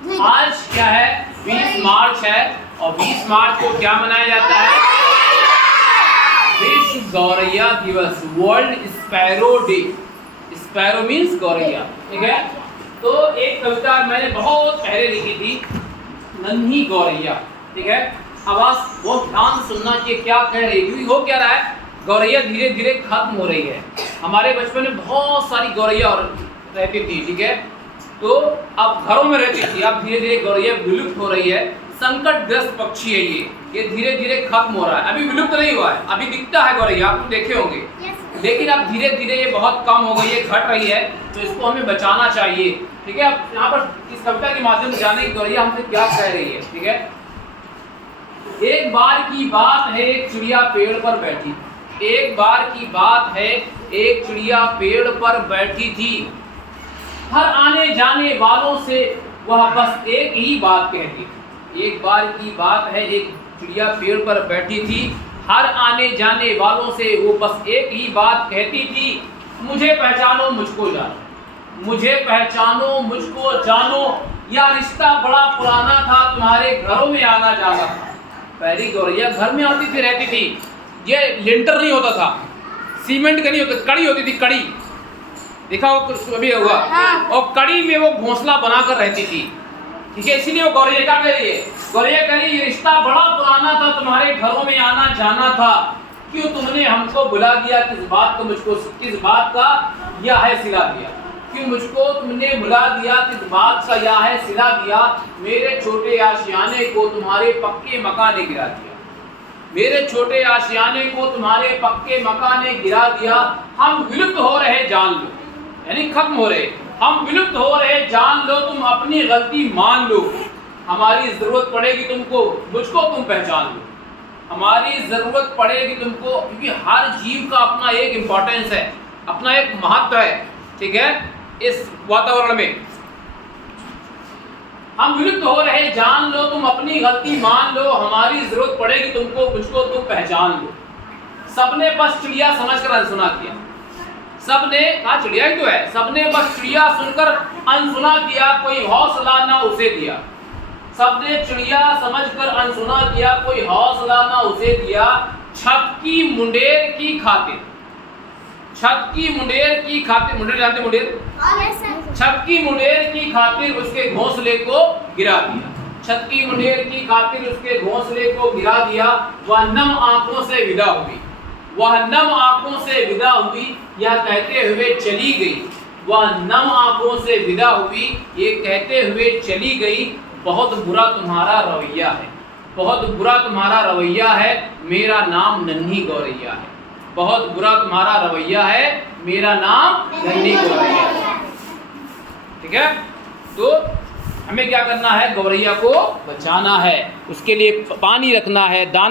आज क्या है, 20 मार्च है और 20 मार्च को क्या मनाया जाता है? विश्व गौरैया दिवस, world sparrow day. Sparrow means गौरैया, ठीक है। तो एक कविता मैंने बहुत पहले लिखी थी, नन्ही गौरैया, ठीक है। आवाज बहुत ध्यान सुनना चाहिए क्या कह रही है, क्योंकि हो क्या रहा है, गौरैया धीरे धीरे खत्म हो रही है। हमारे बचपन में बहुत सारी गौरैया रहती थी, ठीक है। तो अब घरों में रहती थी, अब धीरे धीरे गौरैया विलुप्त हो रही है। संकटग्रस्त पक्षी है ये धीरे धीरे खत्म हो रहा है। अभी विलुप्त नहीं हुआ है, अभी दिखता है गौरैया, आप देखे होंगे, लेकिन अब धीरे धीरे ये बहुत कम हो गई है, घट रही है। तो इसको हमें बचाना चाहिए, ठीक है। अब यहाँ पर इस कविता के माध्यम से जाने की गौरैया हमसे क्या कह रही है, ठीक है। एक बार की बात है, एक चिड़िया पेड़ पर बैठी। एक बार की बात है, एक चिड़िया पेड़ पर बैठी थी। हर आने जाने वालों से वह बस एक ही बात कहती थी। एक बार की बात है, एक चिड़िया पेड़ पर बैठी थी। हर आने जाने वालों से वो बस एक ही बात कहती थी, मुझे पहचानो मुझको जानो, मुझे पहचानो मुझको जानो। यह रिश्ता बड़ा पुराना था, तुम्हारे घरों में आना जाना था। पहली गौरैया घर में आती थी, रहती थी। ये लिंटर नहीं होता था, सीमेंट का नहीं होता, कड़ी होती थी, कड़ी देखा हो अभी होगा। और कड़ी में वो घोंसला बनाकर रहती थी, ठीक है। इसीलिए वो गौरैया क्या कह रही है, गौरैया कह रही है, ये रिश्ता बड़ा पुराना था, तुम्हारे घरों में आना जाना था। क्यों तुमने हमको बुला दिया, किस बात को मुझको, किस बात का यह है सिला दिया। क्यों मुझको तुमने बुला दिया, किस बात का यह है सिला दिया। मेरे छोटे आशियाने को तुम्हारे पक्के मकान ने गिरा दिया। मेरे छोटे आशियाने को तुम्हारे पक्के मकान ने गिरा दिया। हम विलुप्त हो रहे जान लो, यानी खत्म हो रहे, हम विलुप्त हो रहे जान लो, तुम अपनी गलती मान लो। हमारी जरूरत पड़ेगी तुमको, मुझको तुम पहचान लो। हमारी जरूरत पड़ेगी तुमको, क्योंकि हर जीव का अपना एक इम्पोर्टेंस है, अपना एक महत्व है, ठीक है। इस वातावरण में हम विलुप्त हो रहे जान लो, तुम अपनी गलती मान लो। हमारी जरूरत पड़ेगी तुमको, मुझको तुम पहचान लो। सबने बस चिड़िया समझकर अनसुना किया। सबने कहा चिड़िया ही तो है, सबने बस चिड़िया सुनकर अनसुना किया, कोई हौसला ना उसे दिया। सबने चिड़िया समझकर अनसुना किया, कोई हौसला ना उसे दिया। छत की मुंडेर की खातिर, छत की मुंडेर की खातिर, मुंडेर जानते मुंडेर, छत की मुंडेर की खातिर उसके घोंसले को गिरा दिया। छत की मुंडेर की खातिर उसके घोंसले को गिरा दिया। वह नम आंखों से विदा हुई, वह नम आंखों से विदा हुई, यह कहते हुए चली गई। वह नम आंखों से विदा हुई, ये कहते हुए चली गई। बहुत बुरा तुम्हारा रवैया है, बहुत बुरा तुम्हारा रवैया है, मेरा नाम नन्ही गौरैया है। बहुत बुरा तुम्हारा रवैया है, मेरा नाम नन्ही गौरैया है, ठीक है। तो हमें क्या करना है, गौरैया को बचाना है, उसके लिए पानी रखना है, दाना